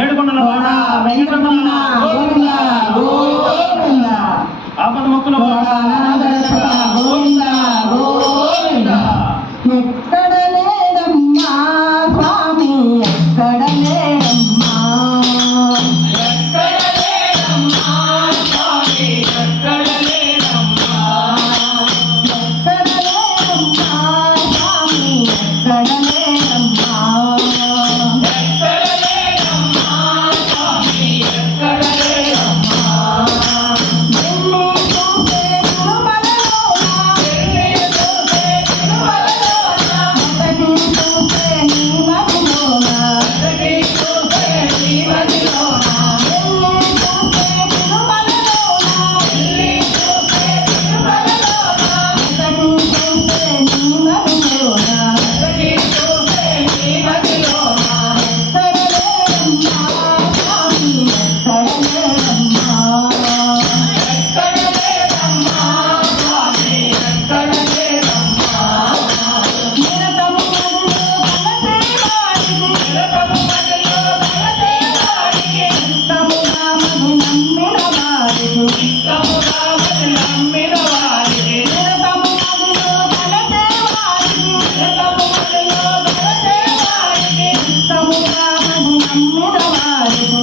ఏడుకొండలవాడ వెంకటరమణ గోవింద గోవింద ఆపద మొక్కుల గోవింద గోవింద. ఎక్కడ లేదమ్మా స్వామి ఎక్కడ లేదమ్మా, ఎక్కడ లేదమ్మా స్వామి ఎక్కడ లేదమ్మా, ఎక్కడ లేదమ్మా స్వామి ఎక్కడ లేదమ్మా, ఎక్కడ లేదమ్మా స్వామి ఎక్కడ లేదమ్మా. ఎన్ని చూసే తిరుమలలోన, ఎన్ని చూసే తిరుమలలోన, మొదటి చూసే నీ మదిలోన, మొదటి చూసే నీ మదిలోన. ఎన్ని చూసే తిరుమలలోన, ఎన్ని చూసే తిరుమలలోన, మొదటి చూసే నీ మదిలోన, మొదటి చూసే నీ మదిలోన. ఎక్కడ లేదమ్మా స్వామి ఎక్కడ లేదమ్మా, ఎక్కడ లేదమ్మా స్వామి ఎక్కడ లేదమ్మా. నిరతము మదిలో తలచేవాడికి, నిరతము మదిలో తలచేవాడికి, నిత్తముగా మది నమ్మిన వారికి, నిత్తముగా మది నమ్మిన వారికి. నిరతము మదిలో తలచేవాడికి, నిరతము మదిలో తలచేవాడికి, నిత్తముగా మది నమ్మిన వారికి.